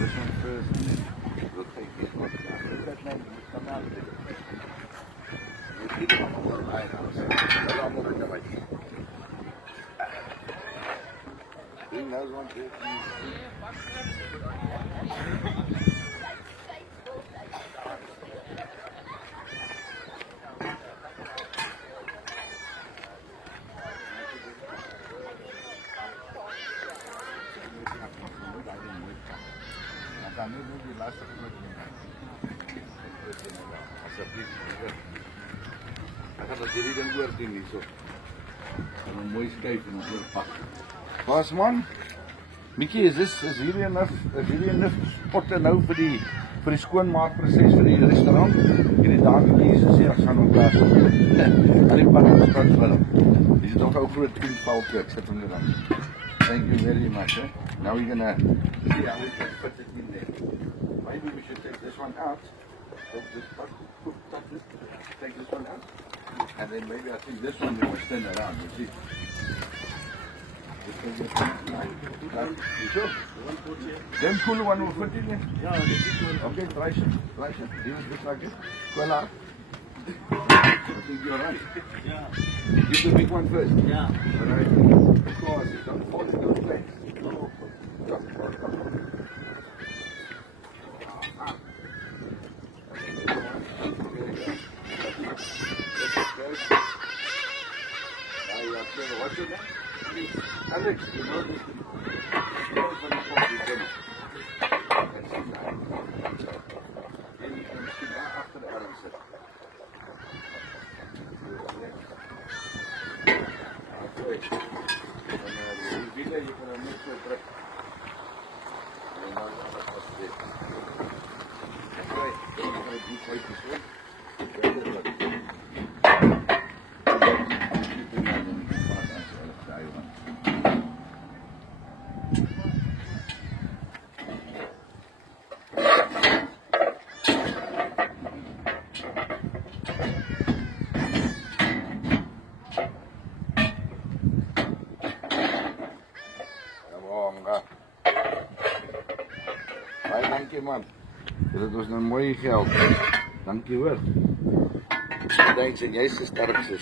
This one first, and then we'll take this one. That name will come out of it. You did it on the lighthouse. That's all over the way. He knows what to do. Dan nu doen die lastige met asseblief. Ek gaan dat hierdie ding oordien hierso. En 'n mooi skuif en oorpak. Was man? Mikkie, is hierdie enough spotte nou vir die skoonmaakproses vir die restaurant? Hierdie dametjies sê ons gaan op plaas. Al die pakke spot vir hom. Dis nog 'n groot puntvalk ek sit hom dan. Thank you very much. Now we're gonna see how we can put it in there. Maybe we should take this one out. Take this one out. And then maybe I think this one we must turn around. You see? You sure? Then cool one will put in there? Yeah, okay, try it. Even just like it. Well out. I think you're right. Yeah. Give the big one first. Yeah. Alright. Because you don't fall in those places. No. What's your name? Alex, you know this. After Alex. You can make your trip. That's right. You're going to do quite this way. Baie dankie man. Dit was nou mooi geld. Dankie hoor. Thanks en jy's die sterkste.